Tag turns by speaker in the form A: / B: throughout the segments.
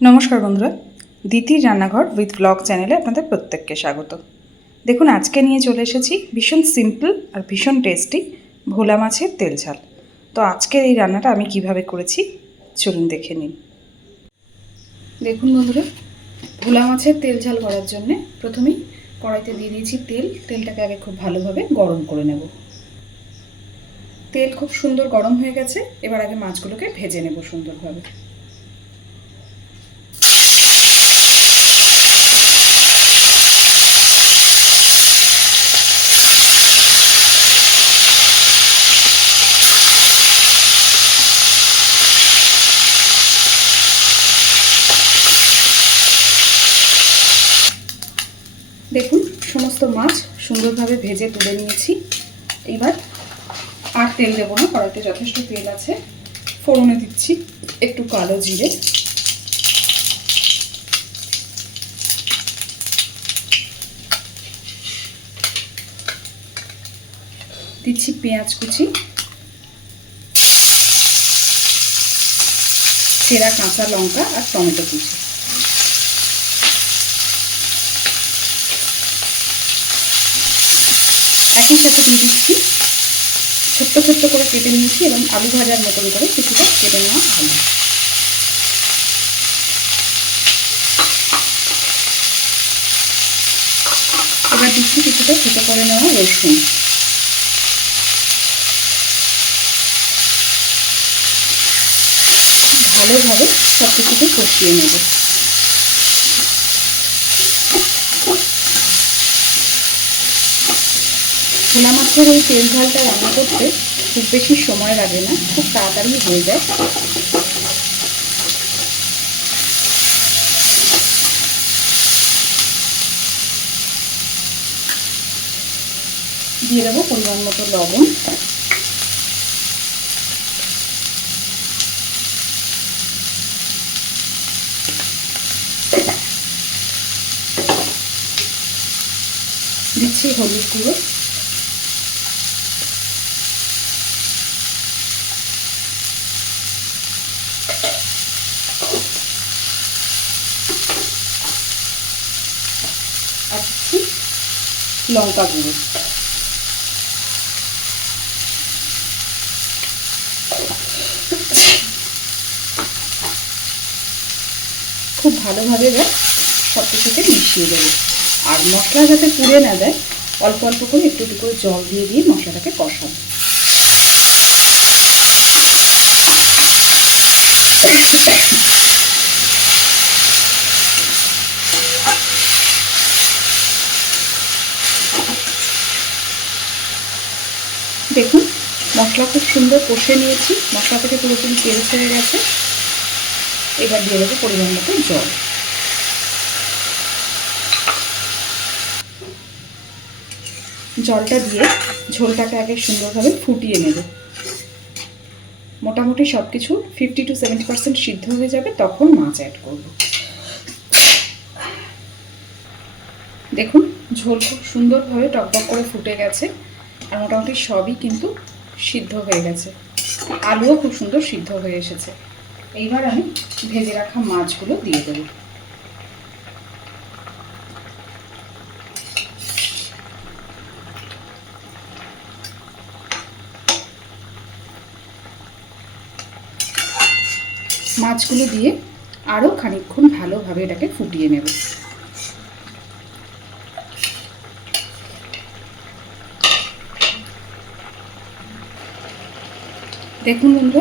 A: নমস্কার বন্ধুরা দিতির রান্নাঘর উইথ ব্লগ চ্যানেলে আপনাদের প্রত্যেককে স্বাগত। দেখুন, আজকে নিয়ে চলে এসেছি ভীষণ সিম্পল আর ভীষণ টেস্টি ভোলা মাছের তেল ঝাল। তো আজকের এই রান্নাটা আমি কীভাবে করেছি, চলুন দেখে নিন। দেখুন বন্ধুরা, ভোলা মাছের তেল ঝাল করার জন্য প্রথমেই কড়াইতে দিয়ে দিয়েছি তেল। তেলটাকে আগে খুব ভালোভাবে গরম করে নেব। তেল খুব সুন্দর গরম হয়ে গেছে, এবার আগে মাছগুলোকে ভেজে নেব সুন্দরভাবে। দেখুন, সমস্ত মাছ সুন্দরভাবে ভেজে তুলে নিয়েছি। এবার আর তেল দেবো না, কড়াইতে যথেষ্ট তেল আছে। ফোড়নে দিচ্ছি একটু কালো জিরে। দিচ্ছি পেঁয়াজ কুচি। সেরা কাঁচা লঙ্কা আর টমেটো কুচি। একই সাথে দিয়ে দিচ্ছি। ছোট্ট ছোট্ট করে কেটে নিয়েছি এবং আলু ভাজার মতন করে কিছুটা কেটে নেওয়া আলু এবার দিচ্ছি কিছুটা ছোটো করে নেওয়া রসুন। ভালোভাবে সব কিছুকে কষিয়ে নেব। ভোলা মাছের এই তেল ঝালটা রান্না করতে খুব বেশি সময় লাগে না, খুব তাড়াতাড়ি হয়ে যায়। দিয়ে দেবো পরিমাণ মতো লবণ। দিচ্ছি হলুদ গুঁড়ো আর দিচ্ছি লঙ্কা গুঁড়ো। খুব ভালোভাবে এবার সব কিছুতে মিশিয়ে দেবো। আর মশলা যাতে পুড়ে না যায়, অল্প অল্প করে একটু একটু করে জল দিয়ে দিয়ে মশলাটাকে কষাবো দেখুন মশলা খুব সুন্দর কষে নিয়েছি। মশলা থেকে পুরোপুরি তেল ছেড়ে গেছে। এবার দিয়ে দেবো পরিমাণ মতো জল। জলটা দিয়ে ঝোলটাকে আগে সুন্দরভাবে ফুটিয়ে নেব। মোটামুটি সব কিছু ফিফটি টু সেভেন্টি পার্সেন্ট সিদ্ধ হয়ে যাবে, তখন মাছ অ্যাড করব। দেখুন, ঝোল খুব সুন্দরভাবে টকবক করে ফুটে গেছে। আর মোটামুটি সবই কিন্তু সিদ্ধ হয়ে গেছে। আলুও খুব সুন্দর সিদ্ধ হয়ে এসেছে। এইবার আমি ভেজে রাখা মাছগুলো দিয়ে দেবো। মাছগুলো দিয়ে আরও খানিকক্ষণ ভালোভাবে এটাকে ফুটিয়ে নেব। দেখুন বন্ধু,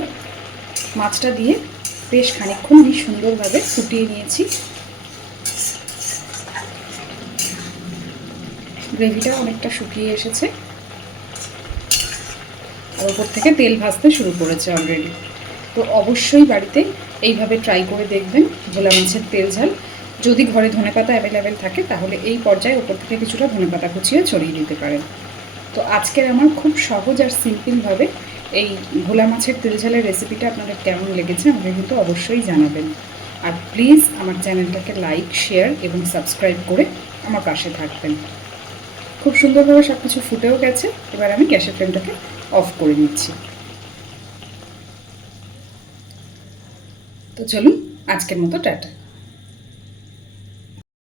A: মাছটা দিয়ে বেশ খানিকক্ষণ আমি সুন্দরভাবে ফুটিয়ে নিয়েছি। গ্রেভিটা অনেকটা শুকিয়ে এসেছে। আর ওপর থেকে তেল ভাজতে শুরু করেছে অলরেডি তো অবশ্যই বাড়িতে এইভাবে ট্রাই করে দেখবেন, ভোলা মাছের তেল ঝাল। যদি ঘরে ধনেপাতা অ্যাভেলেবেল থাকে, তাহলে এই পর্যায়ে ওপর থেকে কিছুটা ধনেপাতা কুচিয়ে ছড়িয়ে দিতে পারেন। তো আজকের আমার খুব সহজ আর সিম্পলভাবে এই ভোলা মাছের তেল ঝালের রেসিপিটা আপনাদের কেমন লেগেছে আমাকে কিন্তু অবশ্যই জানাবেন। আর প্লিজ আমার চ্যানেলটাকে লাইক শেয়ার এবং সাবস্ক্রাইব করে আমার পাশে থাকবেন। খুব সুন্দরভাবে সব কিছু ফুটেও গেছে, এবার আমি গ্যাসের ফ্লেমটাকে অফ করে নিচ্ছি। তো চলুন, আজকের মতো টাটা।